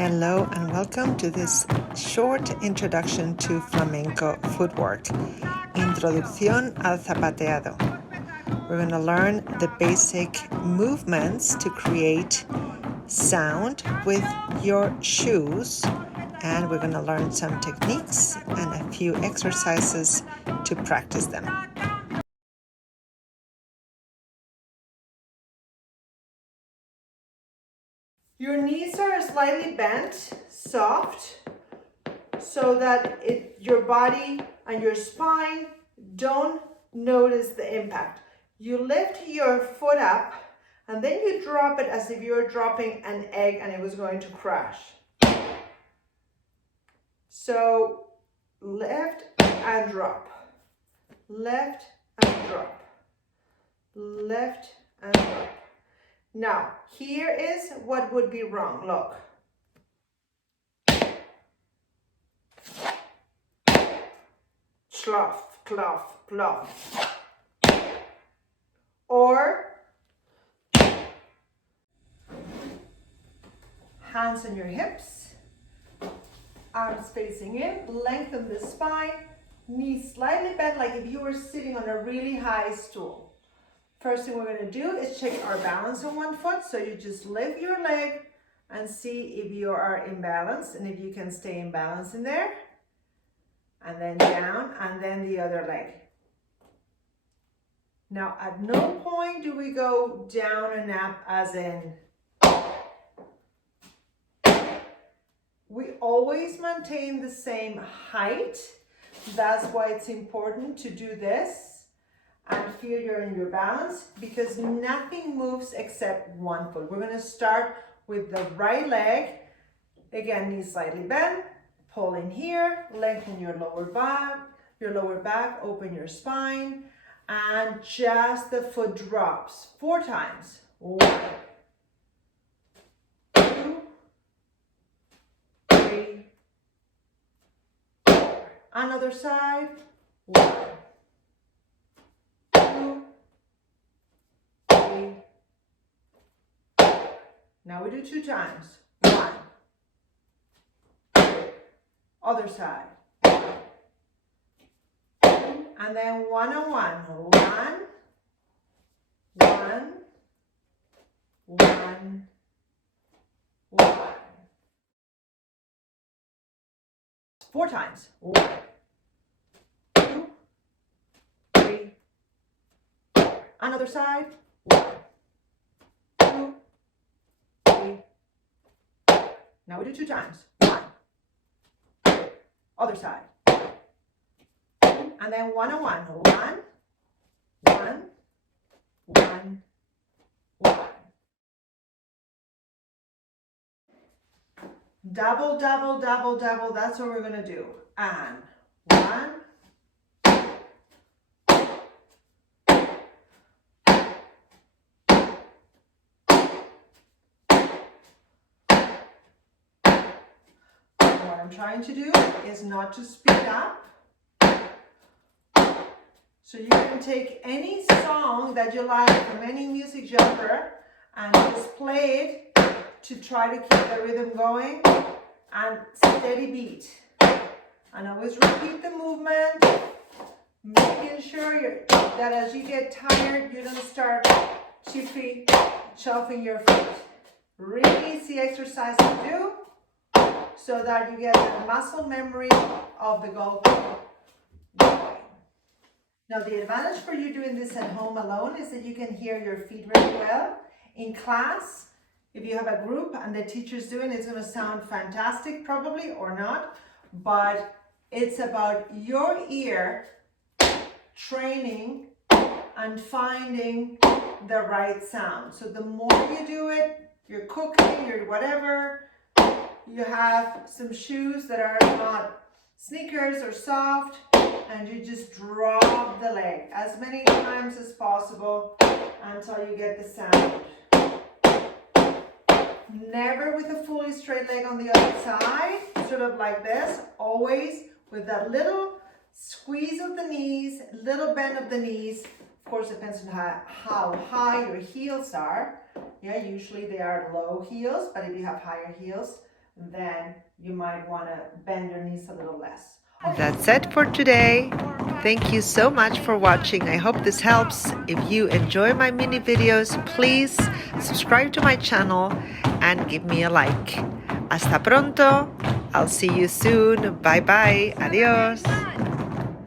Hello and welcome to this short introduction to flamenco footwork. Introducción al zapateado. We're going to learn the basic movements to create sound with your shoes, and we're going to learn some techniques and a few exercises to practice them. Your knees are slightly bent, soft, so that your body and your spine don't notice the impact. You lift your foot up and then you drop it as if you were dropping an egg and it was going to crash. So lift and drop, lift and drop, lift and drop. Now, here is what would be wrong. Look. Schloff, kloff, ploff. Or hands on your hips, arms facing in, lengthen the spine, knees slightly bent like if you were sitting on a really high stool. First thing we're going to do is check our balance on one foot. So you just lift your leg and see if you are in balance and if you can stay in balance in there. And then down, and then the other leg. Now, at no point do we go down and up as in. We always maintain the same height. That's why it's important to do this and feel you're in your balance, because nothing moves except one foot. We're going to start with the right leg. Again, knees slightly bent. Pull in here, lengthen your lower back, open your spine, and just the foot drops 4 times. 1, 2, 3, 4. Another side. 1, 2, 3, 4. Now we do 2 times. 1. Other side. 2, and then 1 on 1. 1, 1, 1, 1. 4 times. 1, 2, 3, 4. Another side. 1, 2, 3, 4. Now we do 2 times. 1. Other side. And then 1 on 1. 1, 1, 1, 1. Double, double, double, double. That's what we're going to do. And 1. What I'm trying to do is not to speed up. So you can take any song that you like from any music genre and just play it to try to keep the rhythm going and steady beat. And always repeat the movement, making sure that as you get tired, you don't start chuffing your feet. Really easy exercise to do, so that you get the muscle memory of the golpe going. Now, the advantage for you doing this at home alone is that you can hear your feet really well. In class, if you have a group and the teacher's doing it, it's going to sound fantastic, probably, or not. But it's about your ear training and finding the right sound. So the more you do it, you're cooking, you're whatever, you have some shoes that are not sneakers or soft, and you just drop the leg as many times as possible until you get the sound. Never with a fully straight leg on the other side, sort of like this, always with that little squeeze of the knees, little bend of the knees. Of course, it depends on how high your heels are. Yeah, usually they are low heels, but if you have higher heels, then you might want to bend your knees a little less. That's it for today. Thank you so much for watching. I hope this helps. If you enjoy my mini videos, please subscribe to my channel and give me a like. Hasta pronto. I'll see you soon. Bye bye. Adios.